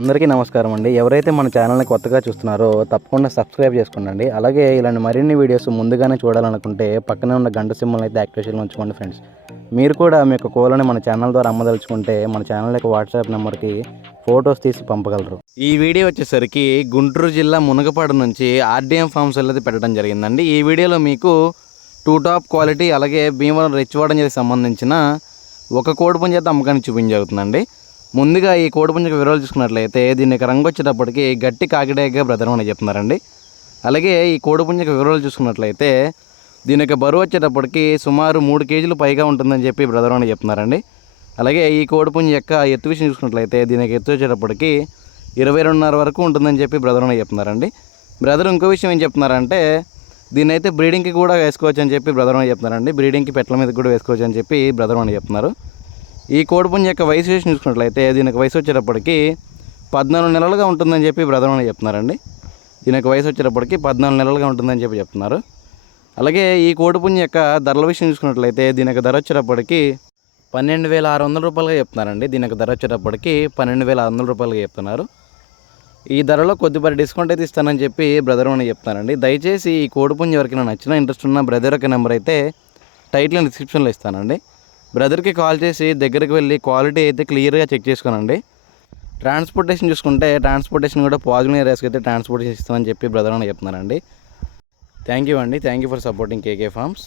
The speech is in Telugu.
అందరికీ నమస్కారం అండి. ఎవరైతే మన ఛానల్ని కొత్తగా చూస్తున్నారో తప్పకుండా సబ్స్క్రైబ్ చేసుకోండి అలాగే ఇలాంటి మరిన్ని వీడియోస్ ముందుగానే చూడాలనుకుంటే పక్కనే ఉన్న గంట సింబల్ అయితే యాక్టివేషన్లో ఉంచుకోండి ఫ్రెండ్స్. మీరు కూడా మీ యొక్క కోలని మన ఛానల్ ద్వారా అమ్మదలుచుకుంటే మన ఛానల్ యొక్క వాట్సాప్ నెంబర్కి ఫొటోస్ తీసి పంపగలరు. ఈ వీడియో వచ్చేసరికి గుంటూరు జిల్లా మునగపాడు నుంచి ఆర్డీఎం ఫార్మ్స్ అనేది పెట్టడం జరిగిందండి. ఈ వీడియోలో మీకు టూ టాప్ క్వాలిటీ అలాగే భీమవరం రెచ్చివాడకి సంబంధించిన ఒక కోడి పుంజ అయితే అమ్మకానికి చూపించగలుగుతుందండి ముందుగా ఈ కోడిపుంజక వివరాలు చూసుకున్నట్లయితే దీనికి రంగు వచ్చేటప్పటికి గట్టి కాకిడేగా బ్రదర్ అని చెప్తున్నారండి. అలాగే ఈ కోడిపుంజక వివరాలు చూసుకున్నట్లయితే దీని యొక్క బరువు వచ్చేటప్పటికి సుమారు మూడు కేజీలు పైగా ఉంటుందని చెప్పి బ్రదర్ అని చెప్తున్నారండి. అలాగే ఈ కోడిపుంజ యొక్క ఎత్తు విషయం చూసుకున్నట్లయితే దీనికి ఎత్తు వచ్చేటప్పటికి ఇరవై రెండున్నర వరకు ఉంటుందని చెప్పి బ్రదర్ అని చెప్తున్నారండి. బ్రదర్ ఇంకో విషయం ఏం చెప్తున్నారంటే దీన్ని అయితే బ్రీడింగ్కి కూడా వేసుకోవచ్చు అని చెప్పి బ్రదర్ అని చెప్తున్నారండి. బ్రీడింగ్కి పెట్ల మీద కూడా వేసుకోవచ్చు అని చెప్పి బ్రదర్ అని చెప్తున్నారు. ఈ కోడిపుంజ యొక్క వయసు విషయం చూసుకున్నట్లయితే దీనికి వయసు వచ్చేటప్పటికి పద్నాలుగు నెలలుగా ఉంటుందని చెప్పి బ్రదర్ అని చెప్తున్నారండి. దీనికి వయసు వచ్చేటప్పటికి పద్నాలుగు నెలలుగా ఉంటుందని చెప్పి చెప్తున్నారు. అలాగే ఈ కోడిపుంజ యొక్క ధరల విషయం చూసుకున్నట్లయితే దీని యొక్క ధర వచ్చేటప్పటికి పన్నెండు వేల ఆరు వందల రూపాయలుగా చెప్తున్నారండి. దీని యొక్క ధర వచ్చేటప్పటికి పన్నెండు వేల ఆరు వందల రూపాయలుగా చెప్తున్నారు. ఈ ధరలో కొద్దిపాటి డిస్కౌంట్ అయితే ఇస్తానని చెప్పి బ్రదర్ అని చెప్తానండి దయచేసి ఈ కోడిపుంజ ఎవరికైనా నచ్చిన ఇంట్రెస్ట్ ఉన్న బ్రదర్ యొక్క నెంబర్ అయితే టైటిల్ డిస్క్రిప్షన్లో ఇస్తానండి. బ్రదర్కి కాల్ చేసి దగ్గరికి వెళ్ళి క్వాలిటీ అయితే క్లియర్గా చెక్ చేసుకోనండి. ట్రాన్స్పోర్టేషన్ చూసుకుంటే ట్రాన్స్పోర్టేషన్ కూడా పాజిటివ్ ఏరియాస్కి అయితే ట్రాన్స్పోర్టేషన్ ఇస్తామని చెప్పి బ్రదర్ అని చెప్తున్నానండి థ్యాంక్ యూ అండి. Thank you for supporting KK farms.